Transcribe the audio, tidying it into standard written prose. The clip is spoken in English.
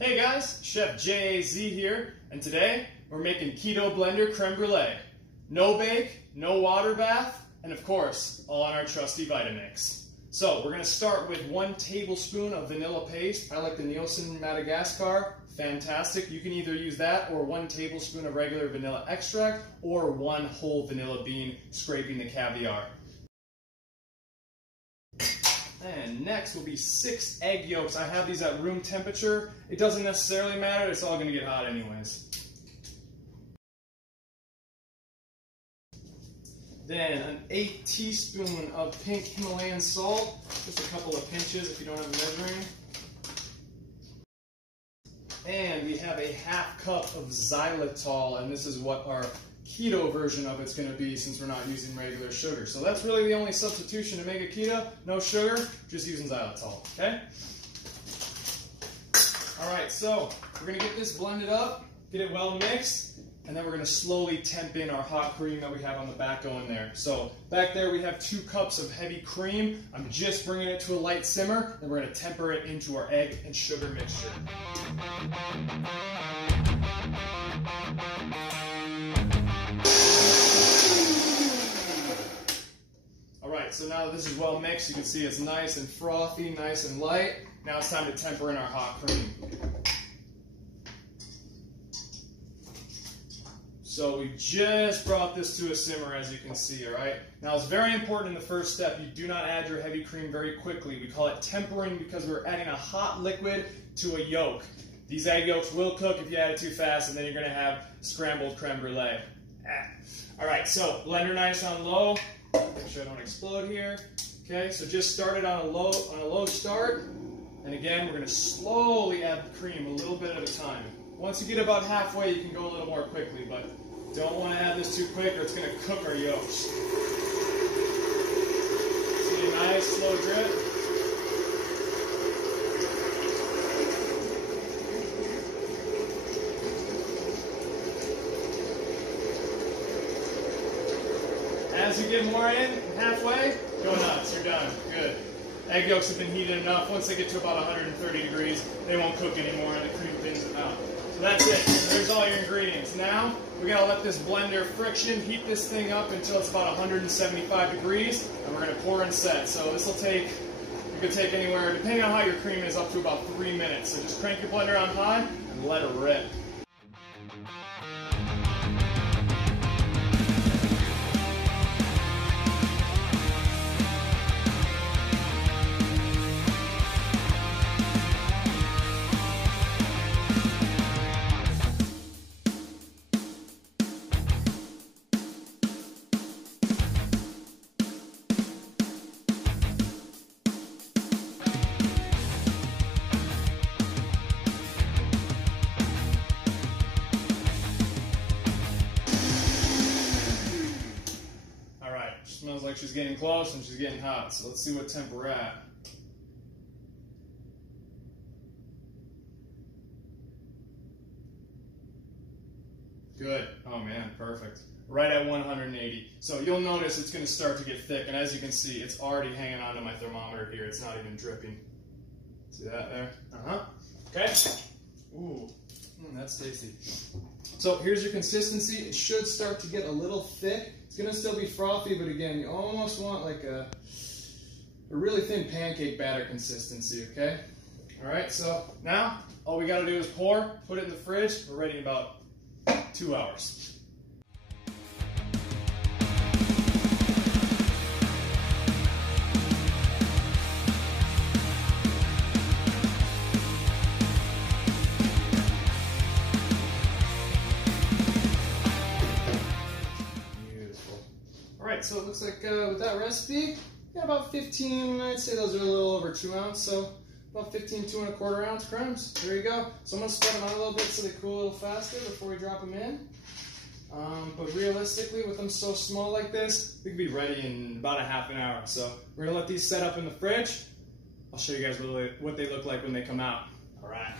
Hey guys, Chef JAZ here, and today we're making keto blender creme brulee. No bake, no water bath, and of course, all on our trusty Vitamix. So we're gonna start with 1 tablespoon of vanilla paste. I like the Nielsen Madagascar, fantastic. You can either use that or 1 tablespoon of regular vanilla extract or 1 whole vanilla bean scraping the caviar. And next will be 6 egg yolks. I have these at room temperature. It doesn't necessarily matter, it's all gonna get hot anyways. Then an 1/8 teaspoon of pink Himalayan salt, just a couple of pinches if you don't have a measuring. And we have a 1/2 cup of xylitol, and this is what our keto version of it's going to be since we're not using regular sugar. So that's really the only substitution to make a keto. No sugar, just using xylitol, okay? Alright, so we're going to get this blended up, get it well mixed, and then we're going to slowly temp in our hot cream that we have on the back going there. So back there we have 2 cups of heavy cream. I'm just bringing it to a light simmer, then we're going to temper it into our egg and sugar mixture. So now that this is well mixed, you can see it's nice and frothy, nice and light. Now it's time to temper in our hot cream. So we just brought this to a simmer, as you can see, all right? Now it's very important in the first step, you do not add your heavy cream very quickly. We call it tempering because we're adding a hot liquid to a yolk. These egg yolks will cook if you add it too fast, and then you're gonna have scrambled creme brulee. All right, so blender nice on low. Make sure I don't explode here. Okay, so just start it on a low start. And again, we're going to slowly add the cream a little bit at a time. Once you get about halfway, you can go a little more quickly, but don't want to add this too quick or it's going to cook our yolks. See a nice slow drip? As you get more in, halfway, go nuts, you're done, good. Egg yolks have been heated enough. Once they get to about 130 degrees, they won't cook anymore and the cream thins them out. So that's it, there's all your ingredients. Now, we gotta let this blender friction heat this thing up until it's about 175 degrees, and we're gonna pour and set. So this will take, it could take anywhere, depending on how your cream is, up to about 3 minutes. So just crank your blender on high and let it rip. Smells like she's getting close and she's getting hot, so let's see what temp we're at. Good. Oh man, perfect. Right at 180. So you'll notice it's going to start to get thick, and as you can see, it's already hanging onto my thermometer here. It's not even dripping. See that there? Okay. Ooh, that's tasty. So here's your consistency. It should start to get a little thick. It's going to still be frothy, but again, you almost want like a really thin pancake batter consistency, okay? All right, so now all we got to do is pour, put it in the fridge. We're ready in about 2 hours. So it looks like with that recipe, yeah, about 15, I'd say those are a little over 2 ounce, so about 15 2¼ ounce crumbs. There you go. So I'm going to spread them out a little bit so they cool a little faster before we drop them in. But realistically, with them so small like this, we can be ready in about a half an hour. So we're going to let these set up in the fridge. I'll show you guys what they look like when they come out. All right.